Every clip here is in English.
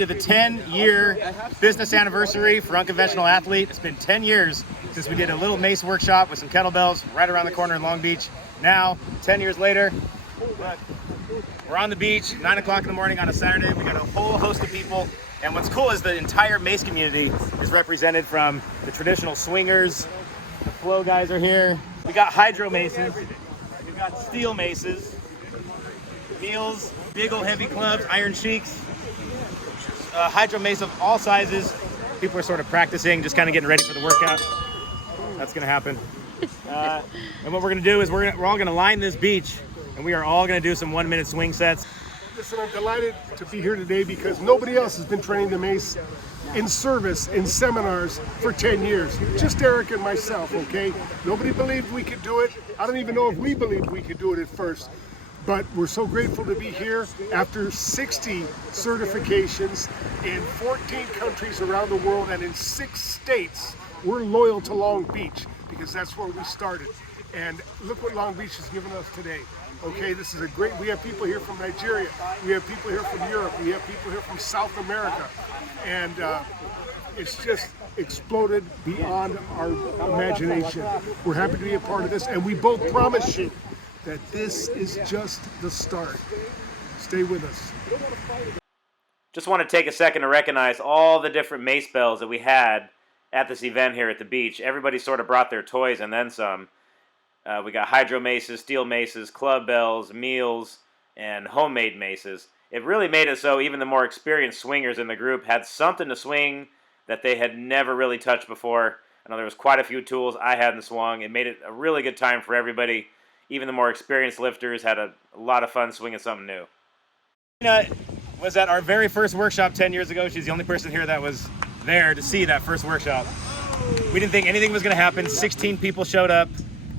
everybody to the 10-year business anniversary for Unconventional Athlete. It's been 10 years since we did a little mace workshop with some kettlebells right around the corner in Long Beach. Now, 10 years later, look, we're on the beach, 9 o'clock in the morning on a Saturday. We got a whole host of people. And what's cool is the entire mace community is represented, from the traditional swingers. The flow guys are here. We got hydro maces. We've got steel maces. Meals, big old heavy clubs, iron sheiks, hydro mace of all sizes. People are sort of practicing, just kind of getting ready for the workout. That's gonna happen. And what we're gonna do is we're all gonna line this beach, and we are all gonna do some 1-minute swing sets. Listen, I'm delighted to be here today because nobody else has been training the mace in service, in seminars for 10 years. Just Eric and myself, okay? Nobody believed we could do it. I don't even know if we believed we could do it at first. But we're so grateful to be here after 60 certifications in 14 countries around the world and in 6 states. We're loyal to Long Beach because that's where we started. And look what Long Beach has given us today. Okay, this is a great, we have people here from Nigeria, we have people here from Europe, we have people here from South America. And it's just exploded beyond our imagination. We're happy to be a part of this, and we both promise you that this is just the start. Stay with us. Just want to take a second to recognize all the different mace bells that we had at this event here at the beach. Everybody sort of brought their toys and then some. We got hydro maces, steel maces, club bells, meals, and homemade maces. It really made it so even the more experienced swingers in the group had something to swing that they had never really touched before. I know there was quite a few tools I hadn't swung. It made it a really good time for everybody. Even the more experienced lifters had a lot of fun swinging something new. Tina was at our very first workshop 10 years ago. She's the only person here that was there to see that first workshop. We didn't think anything was going to happen. 16 people showed up.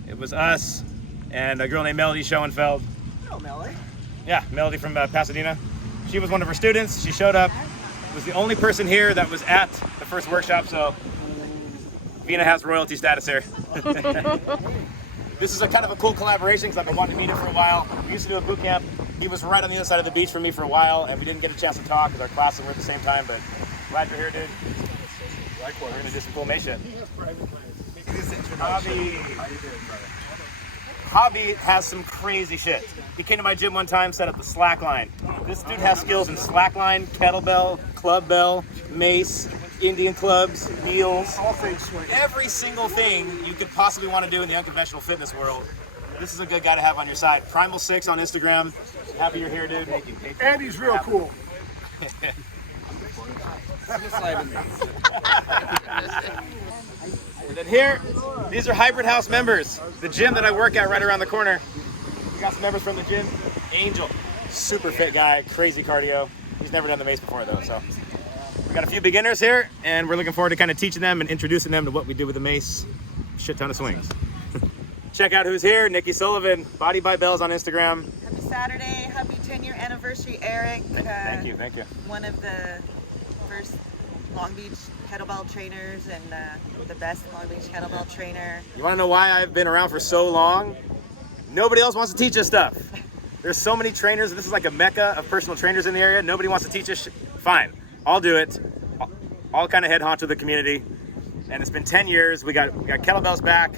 It was us and a girl named Melody Schoenfeld. Hello, Melody. Yeah, Melody from Pasadena. She was one of her students. She showed up. Was the only person here that was at the first workshop, so Vina has royalty status here. This is a kind of a cool collaboration because I've been wanting to meet him for a while. We used to do a boot camp. He was right on the other side of the beach from me for a while, and we didn't get a chance to talk because our classes were at the same time, but glad you're here, dude. Likewise. We're going to do some cool mace shit. Hobby has some crazy shit. He came to my gym one time, set up the slack line. This dude has skills in slack line, kettlebell, club bell, mace, Indian clubs, meals, every single thing you could possibly want to do in the unconventional fitness world. This is a good guy to have on your side. Primal6 on Instagram. Happy you're here, dude. And he's real cool. And then here, these are Hybrid House members. The gym that I work at right around the corner. We got some members from the gym. Angel, super fit guy, crazy cardio. He's never done the mace before though, so. We got a few beginners here, and we're looking forward to kind of teaching them and introducing them to what we do with the mace. Shit ton of swings. Check out who's here. Nikki Sullivan, Body by Bells on Instagram. Happy Saturday, happy 10-year anniversary, Eric. Thank you. One of the first Long Beach kettlebell trainers and the best Long Beach kettlebell trainer. You want to know why I've been around for so long? Nobody else wants to teach us stuff. There's so many trainers. This is like a mecca of personal trainers in the area. Nobody wants to teach us. Fine, I'll do it. I'll kind of head honcho the community. And it's been 10 years. We got kettlebells back.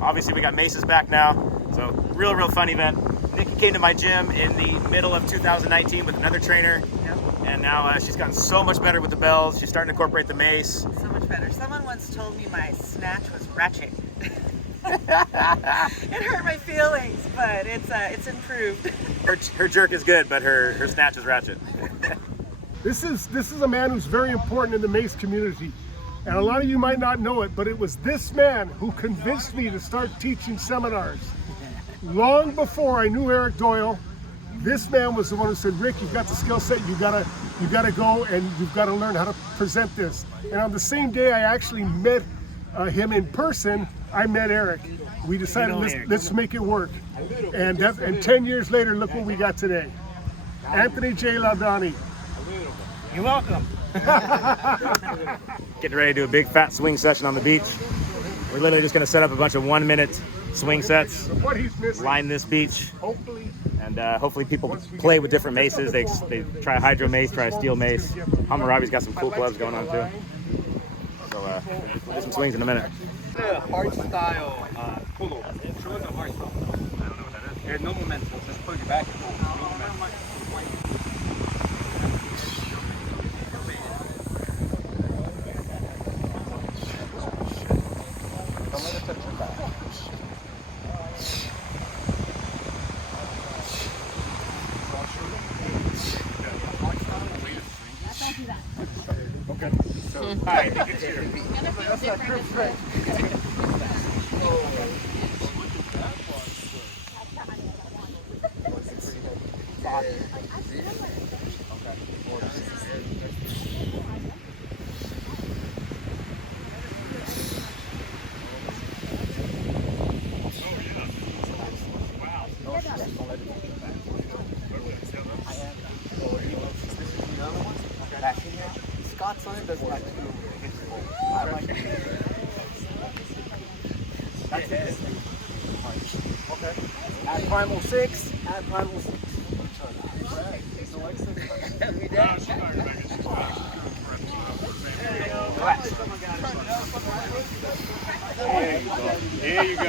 Obviously, we got maces back now. So real fun event. Nikki came to my gym in the middle of 2019 with another trainer. Yep. And now she's gotten so much better with the bells. She's starting to incorporate the mace. So much better. Someone once told me my snatch was ratchet. It hurt my feelings, but it's improved. Her jerk is good, but her snatch is ratchet. This is a man who's very important in the mace community. And a lot of you might not know it, but it was this man who convinced me to start teaching seminars. Long before I knew Eric Doyle, this man was the one who said, Rick, you've got the skill set, you gotta go and you've got to learn how to present this. And on the same day I actually met him in person, I met Eric. We decided let's make it work. And 10 years later, look what we got today. Anthony J. Laudani. You're welcome. Getting ready to do a big fat swing session on the beach. We're literally just going to set up a bunch of 1-minute swing sets, What he's missing. line this beach, Hopefully. and hopefully people play with different maces. They try a hydro mace, try a steel mace. Hammurabi's got some cool clubs going on too. So we'll do some swings in a minute. Hard style polo. Show us a hard style. I don't know what that is. There's no momentum. Just put your back and forth. No momentum. Don't let it touch your back. Okay. So, hi. Good to hear. Scott's on it does not do I like it. That's it. Okay. Add primal 6. Add primal 6. There you go.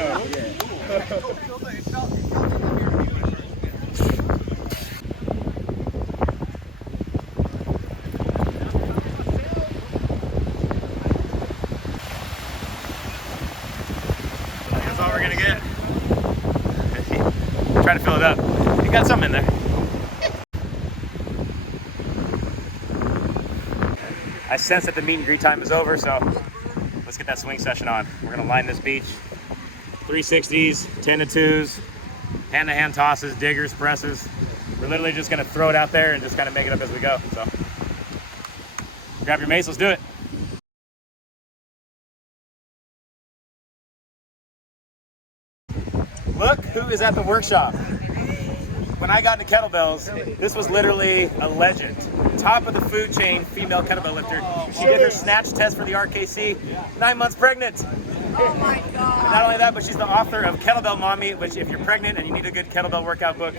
That's all we're gonna get. Try to fill it up. You got something in there. I sense that the meet and greet time is over, so let's get that swing session on. We're gonna line this beach. 360s, 10 to 2s, hand-to-hand tosses, diggers, presses. We're literally just gonna throw it out there and just kind of make it up as we go. So grab your mace, let's do it. Look who is at the workshop. When I got into kettlebells, this was literally a legend. Top of the food chain, female kettlebell lifter. She did her snatch test for the RKC, 9 months pregnant. Oh my God. Not only that, but she's the author of Kettlebell Mommy, which if you're pregnant and you need a good kettlebell workout book,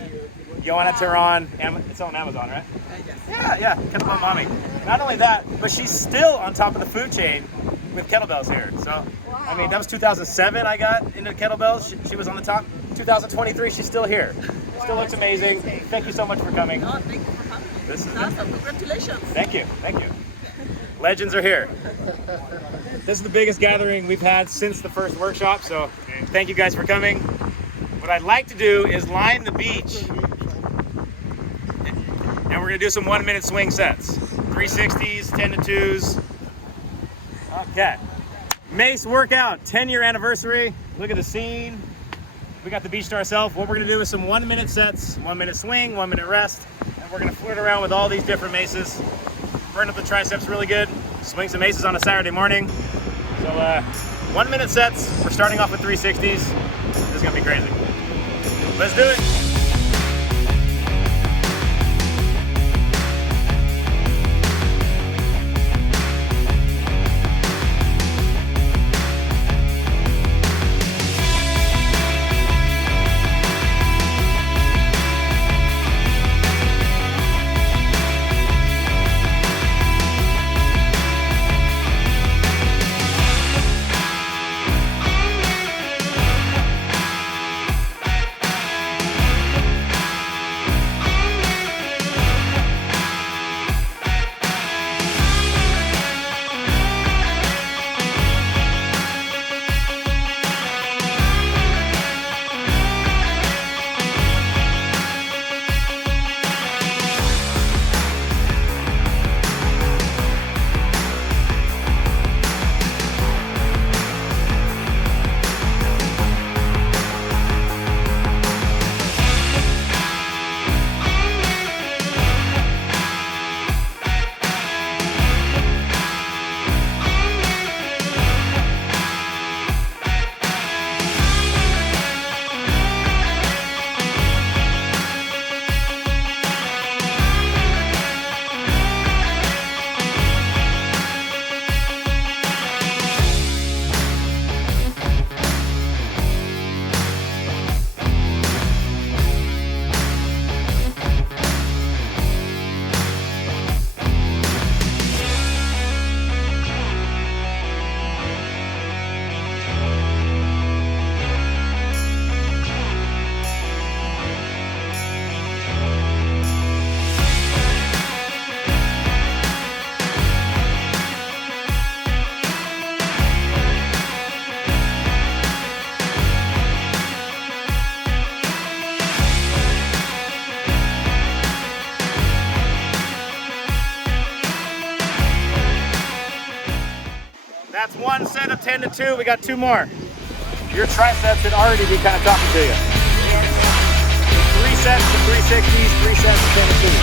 Joanna Tehran, it's on Amazon, right? Yeah, Kettlebell Mommy. Not only that, but she's still on top of the food chain with kettlebells here. So, I mean, that was 2007 I got into kettlebells. She was on the top. 2023, she's still here. Still looks amazing. Thank you so much for coming. Oh, thank you for coming. This is awesome. Congratulations. Thank you. Legends are here. This is the biggest gathering we've had since the first workshop, so thank you guys for coming. What I'd like to do is line the beach, and we're gonna do some 1-minute swing sets. 360s, 10 to 2s. Okay. Mace workout, 10-year anniversary. Look at the scene. We got the beach to ourselves. What we're gonna do is some 1-minute sets, 1-minute swing, 1-minute rest, and we're gonna flirt around with all these different maces. Burn up the triceps really good. Swing some maces on a Saturday morning. So 1-minute sets. We're starting off with 360s. This is gonna be crazy. Let's do it. That's one set of 10 to 2. We got 2 more. Your triceps should already be kind of talking to you. 3 sets of 360s, 3 sets of 10 to 2.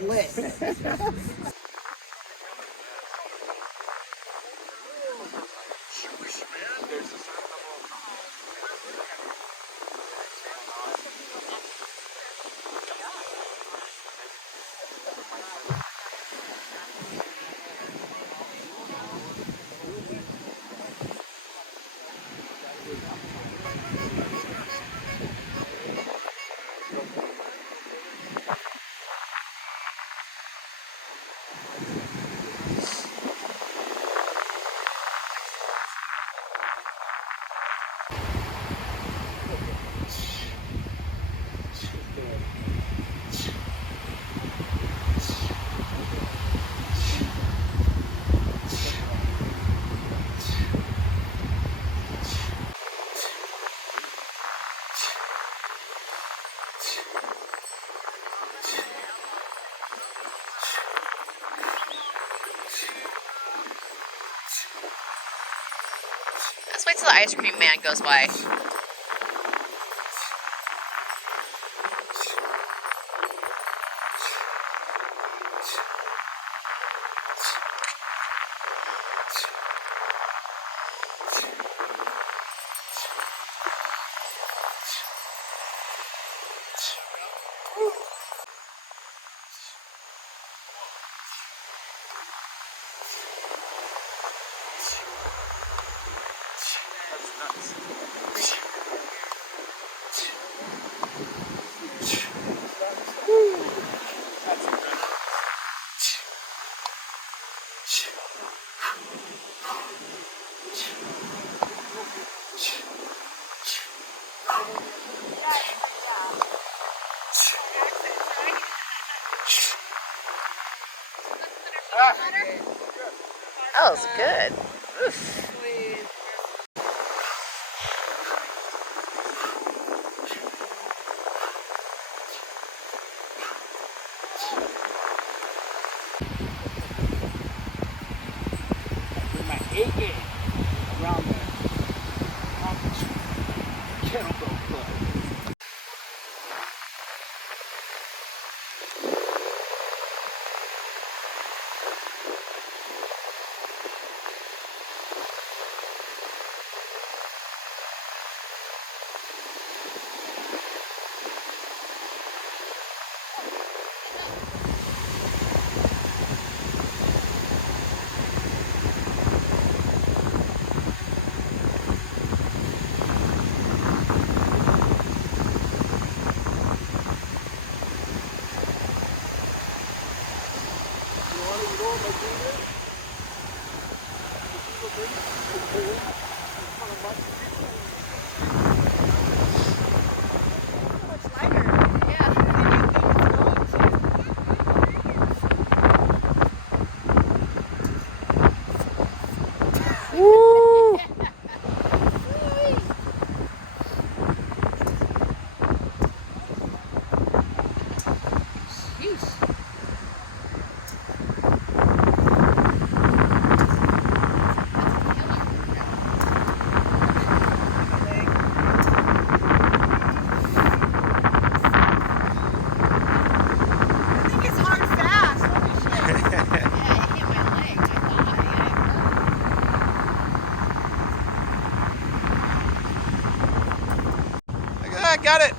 lit. Let's wait till the ice cream man goes by. That was good. Oof. With my A game around the kettlebell club. I got it.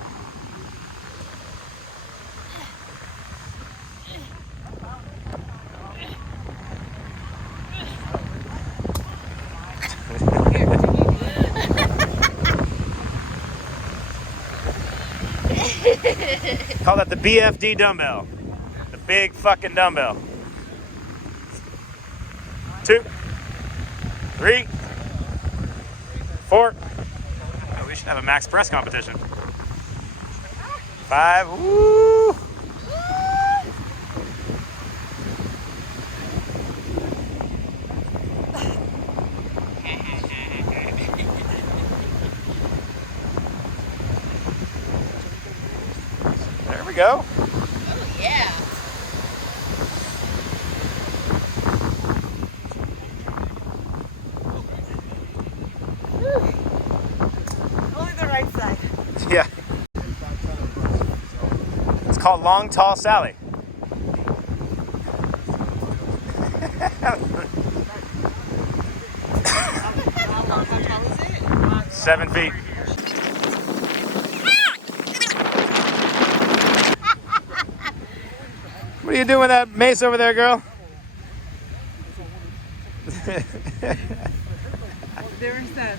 Call that the BFD dumbbell. The big fucking dumbbell. 2, 3, 4. Oh, we should have a max press competition. 5. Woo! There we go. Oh, yeah. Only the right side. Yeah. It's called Long Tall Sally. 7 feet. What are you doing with that mace over there, girl? There's that.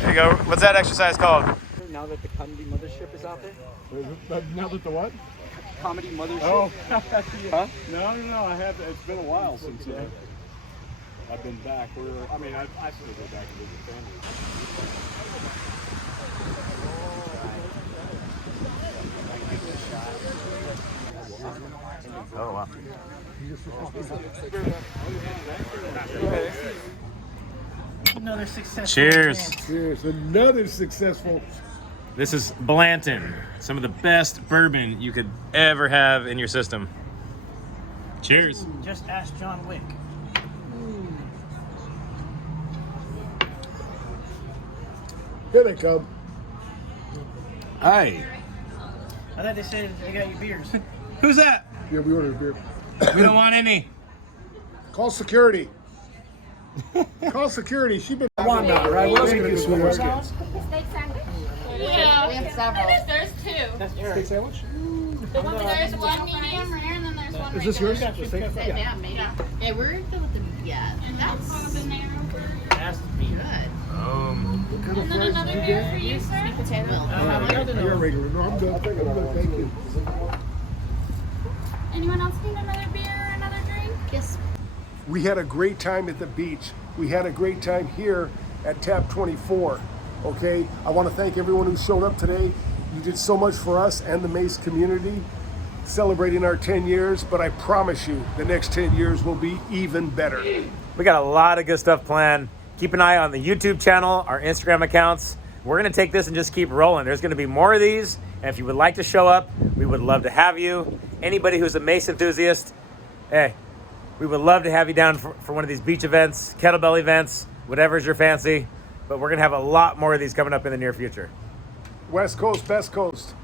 There you go. What's that exercise called? Now that the comedy mothership is out there? Now that the what? Comedy mothership? Oh. Huh? No, I have. It's been a while since I've been back. I still go back and visit family. Oh, wow. Another successful. Cheers. Cheers. Another successful. This is Blanton. Some of the best bourbon you could ever have in your system. Cheers. Just ask John Wick. Here they come. Hi. I thought they said they got your beers. Who's that? Yeah, we ordered a beer. We don't want any. Call security. Call security. She been one now, right? What else Steak sandwich. Yeah. We have several. There's two. Steak sandwich? There's one medium rare and then there's one Is this yours? regular. The steak? Yeah, maybe. Yeah, we're done with them yet. And that's That's in there. Has to be. good. And then another beer for you, sir. Potato. You're a regular. No, I'm good. I'm good. Thank you. Anyone else need another beer or another drink? Yes. We had a great time at the beach. We had a great time here at Tap 24. Okay, I want to thank everyone who showed up today. You did so much for us and the Mace community, celebrating our 10 years, but I promise you the next 10 years will be even better. We got a lot of good stuff planned. Keep an eye on the YouTube channel, our Instagram accounts. We're gonna take this and just keep rolling. There's gonna be more of these, and if you would like to show up, we would love to have you. Anybody who's a Mace enthusiast, hey, we would love to have you down for one of these beach events, kettlebell events, whatever's your fancy. But we're gonna have a lot more of these coming up in the near future. West Coast, best coast.